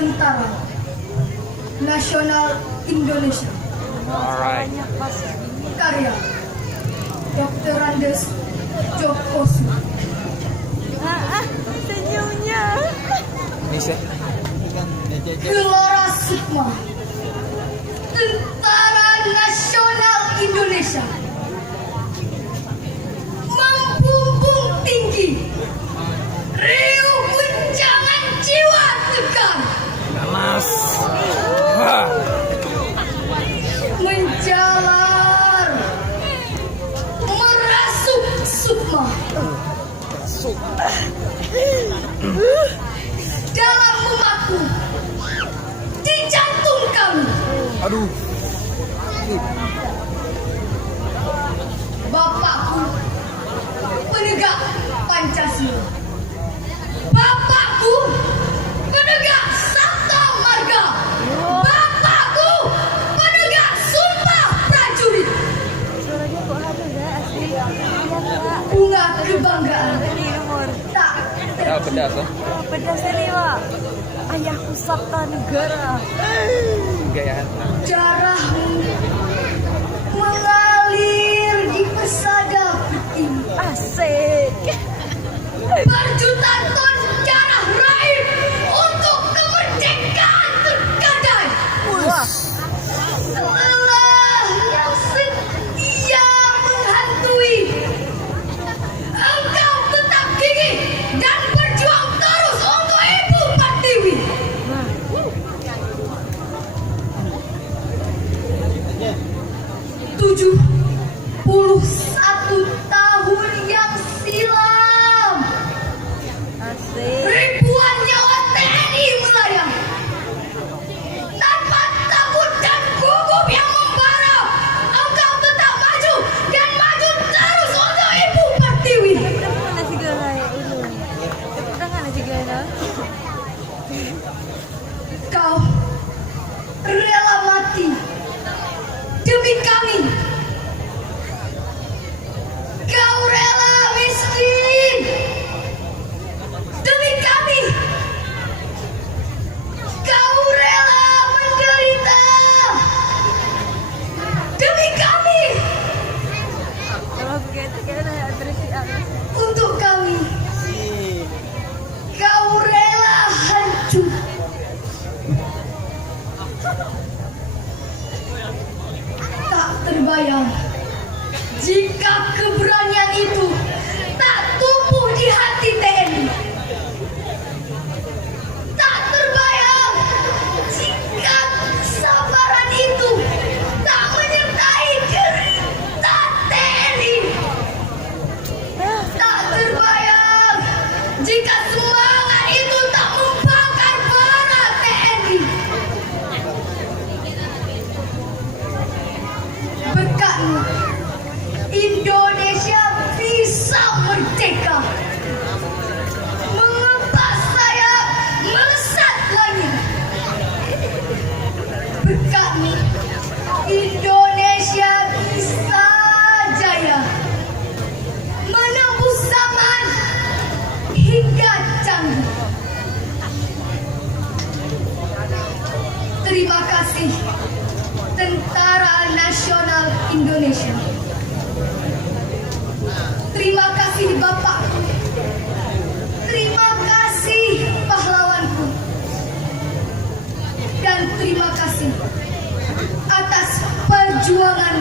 Tentara Nasional Indonesia. Alright. Karya Dr. Andes Jokosu. Senyumnya. Bisa. Gelora Sukma, Tentara Nasional Indonesia, membumbung tinggi, riuh guncangan jiwa tegar, Panas. Wah. menjalar, merasuk Sukma, dalam memaku di jantung kami. Aduh. Bapakku penegak Pancasila. Bapakku penegak Sabta Marga. Bapakku penegak Sumpah Prajurit. Suaranya kok ada enggak asli? Iya, Kak. Bunga kebanggaan Ini nomor. tak Ya pedas lah. Pedas ini, Pak. Ayahku Sabta Negara. Enggak ya. darahmu mengalir di pesada ini. Asik. Berjuta ton darah raib untuk kemerdekaan tergadai. Wah. Lelah yang setia menghantui. Engkau tetap gigih dan berjuang terus untuk Ibu Pertiwi. 71 tahun yang silam, Asik. ribuan nyawa TNI melayang. Tanpa takut dan gugup yang membara, engkau tetap maju dan maju terus untuk Ibu Pertiwi. Udah mana segala ya? Udah mana segala? Kau rela mati demi kami. Kau rela miskin demi kami. Kau rela menderita demi kami. Kalau begitu kita bersiap. Untuk kami. Kau rela hancur. Tak terbayang jika keberanian itu tak tumbuh di hati TNI. Tak terbayang jika kesabaran itu tak menyertai derita TNI. Tak terbayang jika semangat itu tak membakar bara TNI. Berkatmu, Indonesia bisa merdeka, mengepas sayap, melesat langit. Berkatmu, Indonesia bisa jaya, menembus zaman hingga canggih. Terima kasih Tentara Nasional Indonesia. Terima kasih Bapakku. Terima kasih pahlawanku. Dan terima kasih atas perjuangan